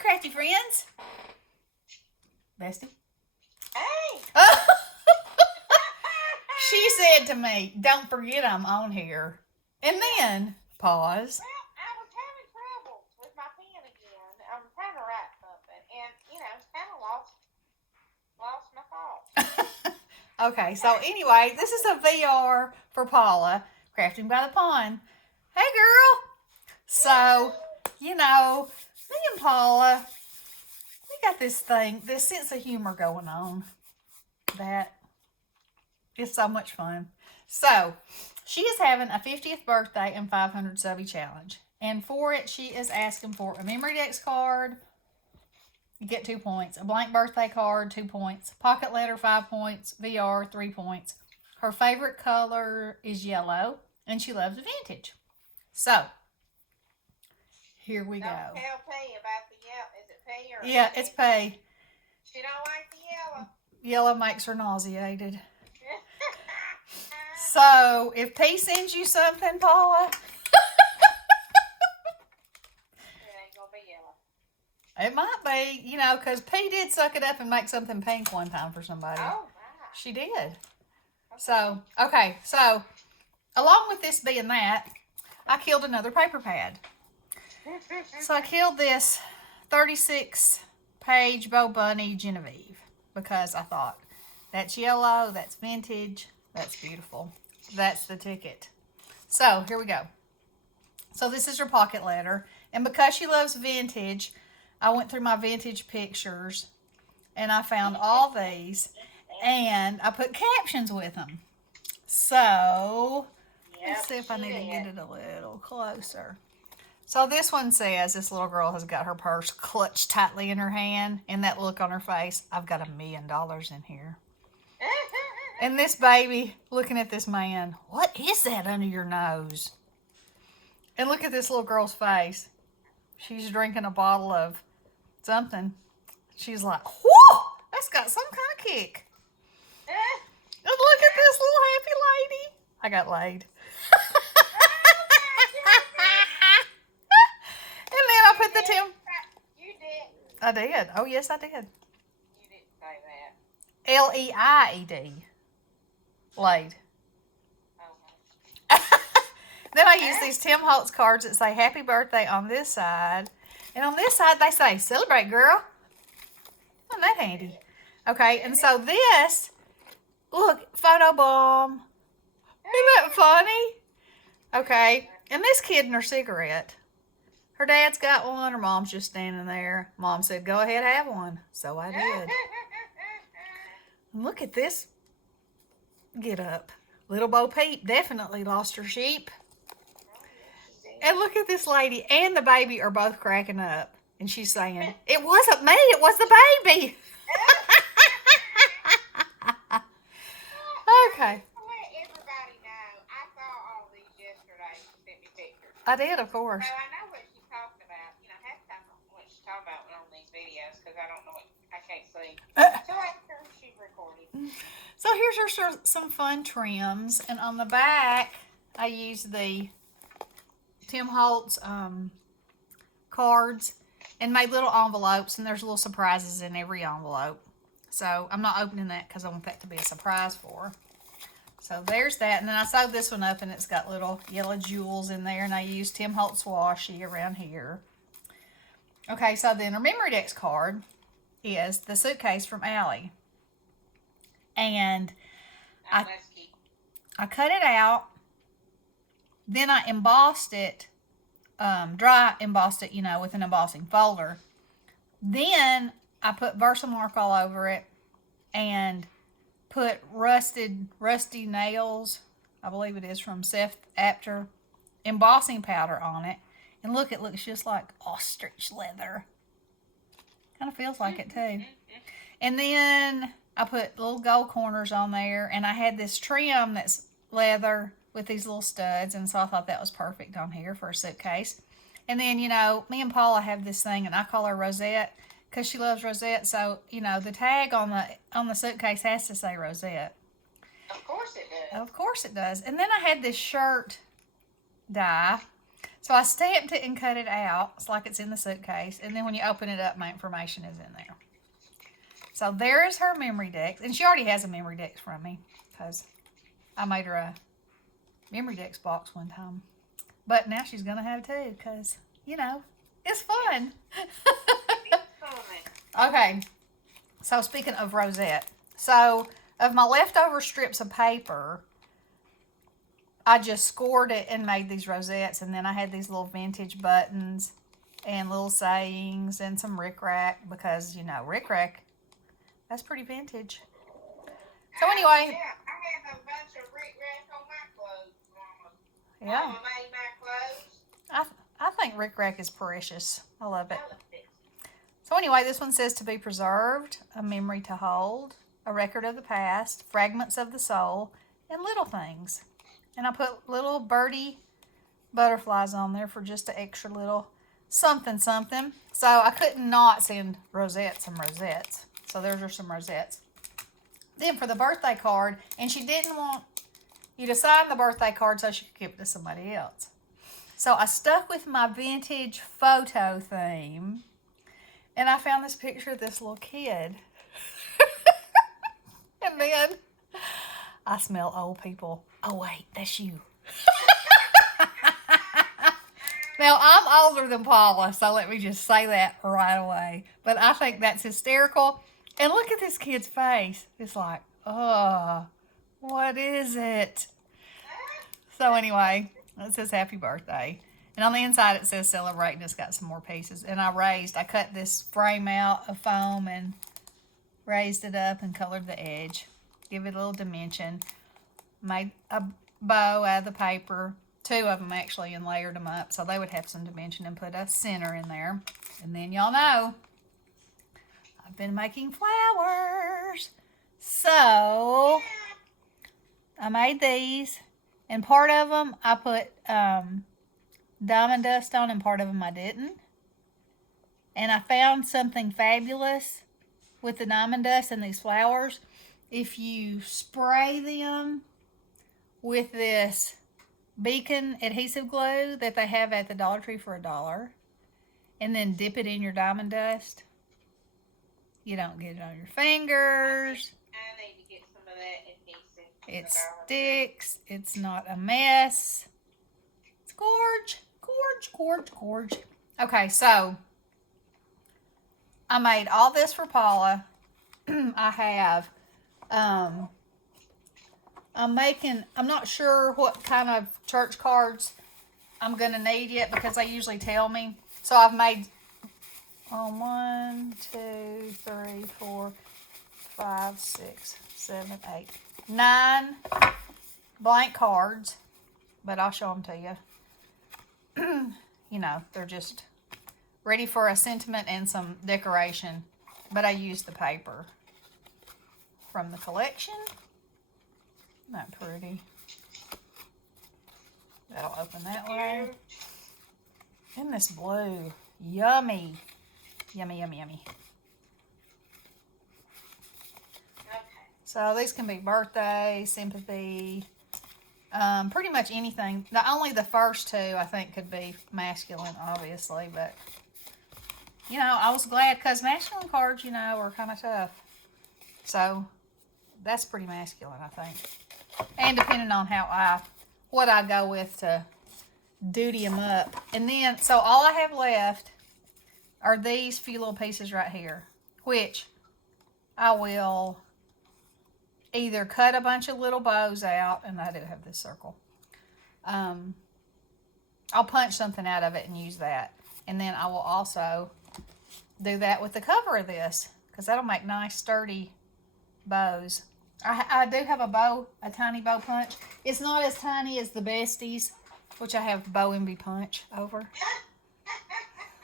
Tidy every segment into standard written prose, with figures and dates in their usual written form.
Crafty friends. Bestie? Hey! She said to me, don't forget I'm on here. And then, pause. Well, I was having trouble with my pen again. I'm trying to write something and, kind of lost my thoughts. Okay, so anyway, this is a VR for Paula, Crafting by the Pond. Hey, girl. So, me and Paula, we got this sense of humor going on that is so much fun. So, she is having a 50th birthday and 500 subby challenge. And for it, she is asking for a memory dex card. You get 2 points. A blank birthday card, 2 points. Pocket letter, 5 points. VR, 3 points. Her favorite color is yellow, and she loves vintage. So, here we go. Don't tell P about the yellow. Is it P or? Yeah, it's P. She don't like the yellow. Yellow makes her nauseated. So, if P sends you something, Paula, It ain't gonna be yellow. it might be, because P did suck it up and make something pink one time for somebody. Oh, my. She did. So, okay. So, along with this being that, I killed another paper pad. So, I killed this 36-page Bo Bunny Genevieve because I thought, that's yellow, that's vintage, that's beautiful. That's the ticket. So, here we go. So, this is her pocket letter. And because she loves vintage, I went through my vintage pictures and I found all these and I put captions with them. So, let's see if I need to get it a little closer. So, this one says, this little girl has got her purse clutched tightly in her hand and that look on her face, I've got $1 million in here. And this baby looking at this man, what is that under your nose? And look at this little girl's face. She's drinking a bottle of something. She's like, whoa, that's got some kind of kick. And look at this little happy lady. I got laid. And then I put the Tim. You did. I did. Oh, yes, I did. You didn't say that. L-E-I-E-D. Laid. Oh, Then I use these Tim Holtz cards that say happy birthday on this side. And on this side, they say, celebrate, girl. Isn't that handy? Okay, and so this, look, photo bomb. Isn't that funny? Okay, and this kid and her cigarette. Her dad's got one, her mom's just standing there. Mom said, go ahead, have one. So I did. And look at this get up. Little Bo Peep definitely lost her sheep. And look at this lady and the baby are both cracking up. And she's saying, it wasn't me, it was the baby. Okay. Let everybody know. I saw all these yesterday. She sent me pictures. I did, of course. So I know what she's talking about. Half the time I don't know what she's talking about on these videos because I don't know what I can't see. So I heard she recorded. So here's some fun trims. And on the back, I used the Tim Holtz cards and made little envelopes. And there's little surprises in every envelope. So I'm not opening that because I want that to be a surprise for her. So there's that. And then I sewed this one up and it's got little yellow jewels in there. And I used Tim Holtz washi around here. Okay, so then her memory dex card is the suitcase from Allie. And I cut it out. Then I embossed it, dry embossed it, with an embossing folder. Then I put Versamark all over it and put rusty nails, I believe it is from Seth Apter, embossing powder on it. And look, it looks just like ostrich leather. Kind of feels like it too. And then I put little gold corners on there, and I had this trim that's leather with these little studs, and so I thought that was perfect on here for a suitcase. And then, me and Paula have this thing, and I call her Rosette because she loves Rosette. So, the tag on the suitcase has to say Rosette. Of course it does. Of course it does. And then I had this shirt die. So I stamped it and cut it out. It's like it's in the suitcase. And then when you open it up, my information is in there. So there is her memory deck. And she already has a memory deck from me because I made her a memory decks box one time. But now she's going to have two because, you know, it's fun. Okay. So speaking of rosette. So of my leftover strips of paper, I just scored it and made these rosettes. And then I had these little vintage buttons and little sayings and some rickrack because, you know, rickrack, that's pretty vintage. So anyway. Yeah, I have a bunch of rickrack on my clothes, Mama. Yeah. Mama made my clothes. I think rickrack is precious. I love it. I love it. So anyway, this one says to be preserved, a memory to hold, a record of the past, fragments of the soul, and little things. And I put little birdie butterflies on there for just an extra little something. So I could not send Rosette some rosettes. So there's some rosettes. Then for the birthday card, and she didn't want you to sign the birthday card so she could give it to somebody else. So I stuck with my vintage photo theme. And I found this picture of this little kid. And then I smell old people. Oh, wait, that's you. Now, I'm older than Paula, so let me just say that right away. But I think that's hysterical. And look at this kid's face. It's like, oh, what is it? So anyway, it says happy birthday. And on the inside it says celebrate, and it's got some more pieces. And I cut this frame out of foam and raised it up and colored the edge. Give it a little dimension. Made a bow out of the paper. Two of them actually, and layered them up so they would have some dimension, and put a center in there. And then y'all know, I've been making flowers. So I made these, and part of them I put diamond dust on, and part of them I didn't. And I found something fabulous with the diamond dust and these flowers. If you spray them with this beacon adhesive glue that they have at the Dollar Tree for $1, and then dip it in your diamond dust, you don't get it on your fingers. I need to get some of that adhesive. It sticks. It's not a mess. It's gorge. Okay, so I made all this for Paula. I have, I'm not sure what kind of church cards I'm going to need yet because they usually tell me. So I've made 1, 2, 3, 4, 5, 6, 7, 8, 9 blank cards, but I'll show them to you. You know, they're just ready for a sentiment and some decoration, but I used the paper from the collection. Isn't that pretty? That'll open that way. And this blue, yummy. Yummy. Okay. So these can be birthday, sympathy, pretty much anything. Only the first two I think could be masculine, obviously, but you know, I was glad because masculine cards, you know, are kind of tough. So that's pretty masculine, I think. And depending on what I go with to duty them up. And then, so all I have left are these few little pieces right here, which I will either cut a bunch of little bows out, and I do have this circle. I'll punch something out of it and use that. And then I will also do that with the cover of this, because that'll make nice sturdy bows. I do have a tiny bow punch. It's not as tiny as the Besties, which I have bow and punch over.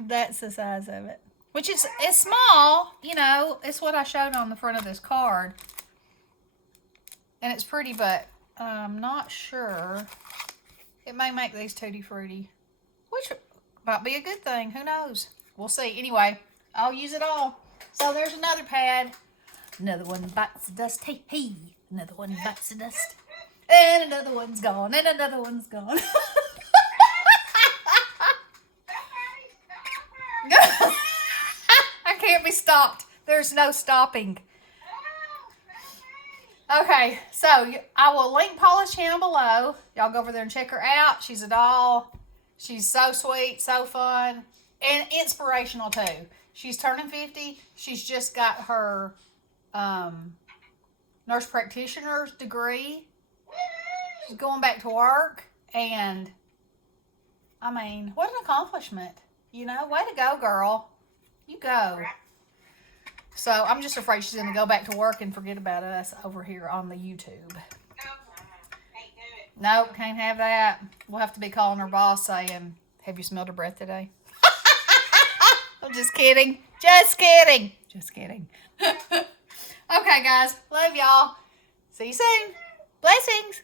That's the size of it. Which is, it's small, you know, it's what I showed on the front of this card. And it's pretty, but I'm not sure. It may make these tutti frutti, which might be a good thing. Who knows? We'll see. Anyway, I'll use it all. So there's another pad. Another one bites the dust. Hey, hey. Another one bites the dust. And another one's gone. And another one's gone. can't be stopped. There's no stopping. Okay, so I will link Paula's channel below. Y'all go over there and check her out. She's a doll. She's so sweet, so fun, and inspirational too. She's turning 50. She's just got her nurse practitioner's degree. She's going back to work, and I mean, what an accomplishment. You know, way to go, girl. You go. So I'm just afraid she's going to go back to work and forget about us over here on the YouTube. Nope, can't have that. We'll have to be calling her boss saying, have you smelled her breath today? I'm just kidding. Just kidding. Just kidding. Okay, guys. Love y'all. See you soon. Blessings.